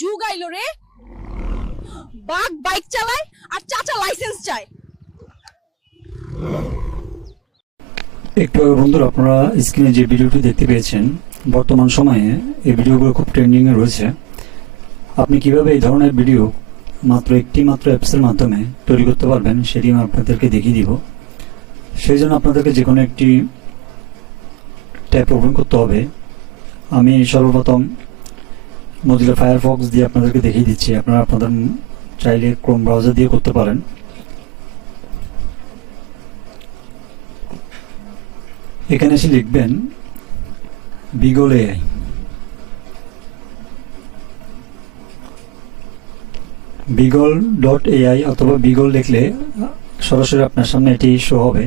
যুগ আইলো রে, বাঘ বাইক চালায় আর চাচা লাইসেন্স চায়। একটু আগে বন্ধুরা আপনারা স্ক্রিনে যে ভিডিওটি দেখতে পেয়েছেন, বর্তমান সময়ে এই ভিডিওগুলো খুব ট্রেন্ডিংয়ে রয়েছে। আপনি কিভাবে এই ধরনের ভিডিও মাত্র অ্যাপসের মাধ্যমে তৈরি করতে পারবেন সেটি আমি আপনাদেরকে দেখিয়ে দিব। সেই জন্য আপনাদেরকে যে কোনো একটি ট্যাব ওপেন করতে হবে। আমি সর্বপ্রথম মজিলা ফায়ারফক্স দিয়ে আপনাদেরকে দেখিয়ে দিচ্ছি। আপনারা আপনাদের চাইলে ক্রোম ব্রাউজার দিয়ে করতে পারেন। এখানে এসে লিখবেন বিগল এআই। বিগল.ai অথবা বিগল লিখলে সরাসরি আপনার সামনে এটি শো হবে।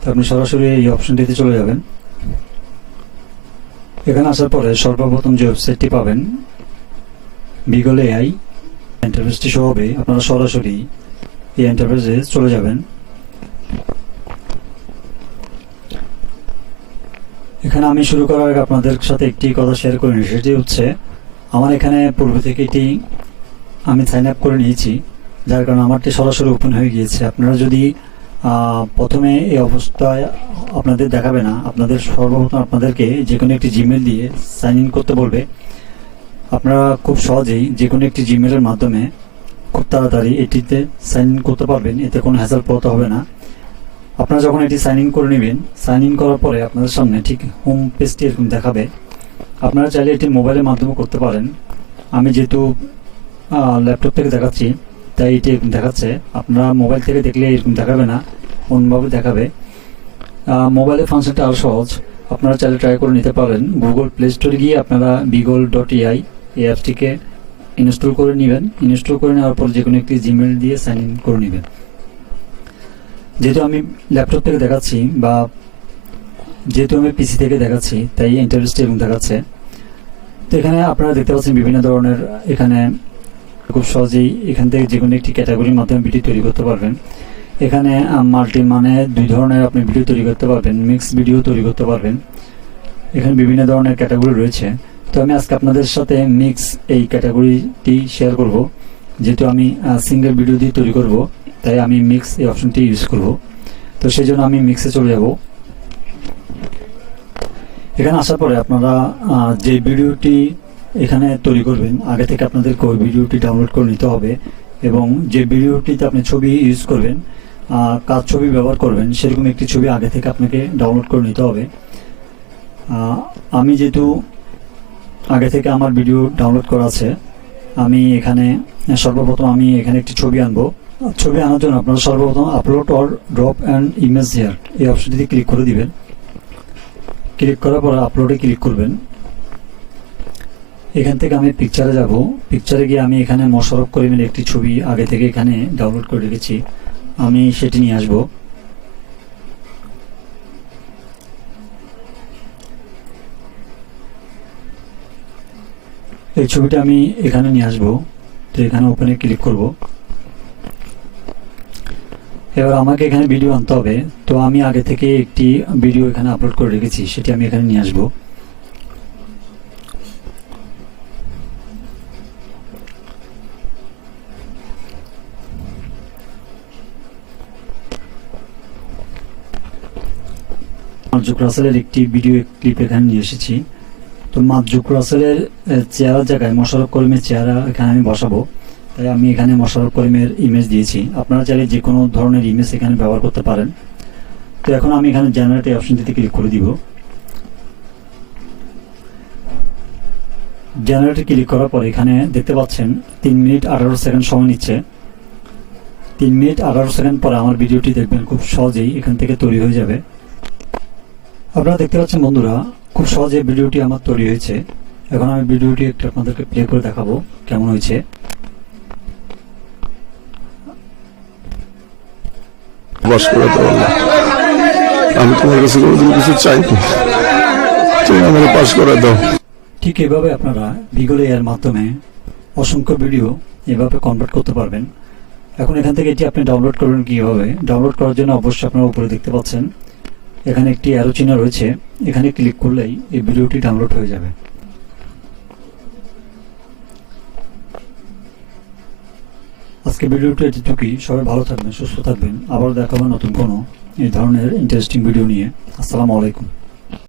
তো আপনি সরাসরি এই অপশনটিতে চলে যাবেন। এখানে আসার পরে সর্বপ্রথম যে ওয়েবসাইটটি পাবেন বিগল এআই ইন্টারফেসটি শো হবে। আপনারা সরাসরি এই ইন্টারফেসে চলে যাবেন। এখানে আমি শুরু করার আগে আপনাদের সাথে একটি কথা শেয়ার করে নিই, সেটি হচ্ছে আমার এখানে পূর্ব থেকে এটি আমি সাইন আপ করে নিয়েছি, যার কারণে আমারটি সরাসরি ওপেন হয়ে গিয়েছে। আপনারা যদি প্রথমে এই অবস্থায় আপনাদের দেখাবে না, আপনাদের সর্বপ্রথম আপনাদেরকে যে কোনো একটি জিমেল দিয়ে সাইন ইন করতে বলবে। আপনারা খুব সহজেই যে কোনো একটি জিমেলের মাধ্যমে খুব তাড়াতাড়ি এটিতে সাইন ইন করতে পারবেন, এতে কোনো হ্যাসেল পোহাতে হবে না। আপনারা যখন এটি সাইন ইন করে নেবেন, সাইন ইন করার পরে আপনাদের সামনে ঠিক হোম পেজটি এরকম দেখাবে। আপনারা চাইলে এটি মোবাইলের মাধ্যমে করতে পারেন। আমি যেহেতু ল্যাপটপ থেকে দেখাচ্ছি তাই এটি এরকম দেখাচ্ছে। আপনারা মোবাইল থেকে দেখলে এরকম দেখাবে না, অন্যভাবে দেখাবে। মোবাইলের ফাংশনটা আরও সহজ, আপনারা চাইলে ট্রাই করে নিতে পারেন। গুগল প্লে স্টোরে গিয়ে আপনারা বিগল.ai এই অ্যাপসটিকে ইনস্টল করে নেবেন। ইনস্টল করে নেওয়ার পর যে কোনো একটি জিমেল দিয়ে সাইন ইন করে নেবেন। যেহেতু আমি ল্যাপটপ থেকে দেখাচ্ছি বা যেহেতু আমি পিসি থেকে দেখাচ্ছি তাই ইন্টারফেসটি এরকম দেখাচ্ছে। তো এখানে আপনারা দেখতে পাচ্ছেন বিভিন্ন ধরনের, এখানে খুব সহজেই এখান থেকে যে কোনো একটি ক্যাটাগরির মাধ্যমে ভিডিও তৈরি করতে পারবেন। এখানে মাল্টি মানে দুই ধরনের আপনি ভিডিও তৈরি করতে পারবেন, মিক্স ভিডিও তৈরি করতে পারবেন। এখানে বিভিন্ন ধরনের ক্যাটাগরি রয়েছে। তো আমি আজকে আপনাদের সাথে মিক্স এই ক্যাটাগরিটি শেয়ার করব। যেহেতু আমি সিঙ্গেল ভিডিও দিয়ে তৈরি করব তাই আমি মিক্স এই অপশনটি ইউজ করব। তো সেই জন্য আমি মিক্সে চলে যাব। এখানে আসার পরে আপনারা যে ভিডিওটি এখানে তৈরি করবেন আগে থেকে আপনাদেরকে ওই ভিডিওটি ডাউনলোড করে নিতে হবে, এবং যে ভিডিওটিতে আপনি ছবি ইউজ করবেন, কার ছবি ব্যবহার করবেন সেরকম একটি ছবি আগে থেকে আপনাকে ডাউনলোড করে নিতে হবে। আমি যেহেতু আগে থেকে আমার ভিডিও ডাউনলোড করা আছে, আমি এখানে সর্বপ্রথম আমি এখানে একটি ছবি আনবো। ছবি আনার জন্য আপনারা সর্বপ্রথম upload or drop and image here এই অপশনটিতে ক্লিক করে দিবেন। ক্লিক করার পর আপলোডে ক্লিক করবেন। এখান থেকে আমি পিকচারে যাব। পিকচারে গিয়ে আমি এখানে মোশাররফ করিমের একটি ছবি আগে থেকে এখানে ডাউনলোড করে রেখেছি, আমি সেটি নিয়ে আসব। এই ছবিটা আমি এখানে নিয়ে আসব। তো এখানে ওপেনে ক্লিক করব। এবার আমাকে এখানে ভিডিও আনতে হবে। তো আমি আগে থেকে একটি ভিডিও এখানে আপলোড করে রেখেছি, সেটি আমি এখানে নিয়ে আসব। মার্জুক রাসেলের একটি ভিডিও ক্লিপ এখানে নিয়ে এসেছি। তো মার্জুক রাসেলের চেহারার জায়গায় মোশাররফ করিমের চেহারা এখানে আমি বসাবো, তাই আমি এখানে মোশাররফ করিমের ইমেজ দিয়েছি। আপনারা চাইলে যে কোনো ধরনের ইমেজ এখানে ব্যবহার করতে পারেন। তো এখন আমি এখানে জেনারেট এই অপশনটিতে ক্লিক করে দিব। জেনারেটে ক্লিক করার পর এখানে দেখতে পাচ্ছেন 3 মিনিট 18 সেকেন্ড সময় নিচ্ছে। 3 মিনিট 18 সেকেন্ড পরে আমার ভিডিওটি দেখবেন খুব সহজেই এখান থেকে তৈরি হয়ে যাবে। আপনারা দেখতে পাচ্ছেন বন্ধুরা, খুব সহজে ভিডিওটি আমার তৈরি হয়েছে। এখন আমি ভিডিওটি একটু আপনাদেরকে প্লে করে দেখাবো কেমন হয়েছে। আমি তোমার কাছে কোনোদিন কিছু চাই না, তুমি আমার পাস করে দাও। ঠিক এভাবে আপনারা বিগল এআই এর মাধ্যমে অসংখ্য ভিডিও এভাবে কনভার্ট করতে পারবেন। এখন এখান থেকে এটি আপনি ডাউনলোড করবেন কীভাবে? ডাউনলোড করার জন্য অবশ্যই আপনারা উপরে দেখতে পাচ্ছেন এখানে একটি অ্যারো চিহ্ন রয়েছে, এখানে ক্লিক করলেই এই ভিডিওটি ডাউনলোড হয়ে যাবে। আজকে ভিডিওটা এটুকুই। সবাই ভালো থাকবেন, সুস্থ থাকবেন। আবার দেখা হবে নতুন কোনো এই ধরনের ইন্টারেস্টিং ভিডিও নিয়ে। আসসালামু আলাইকুম।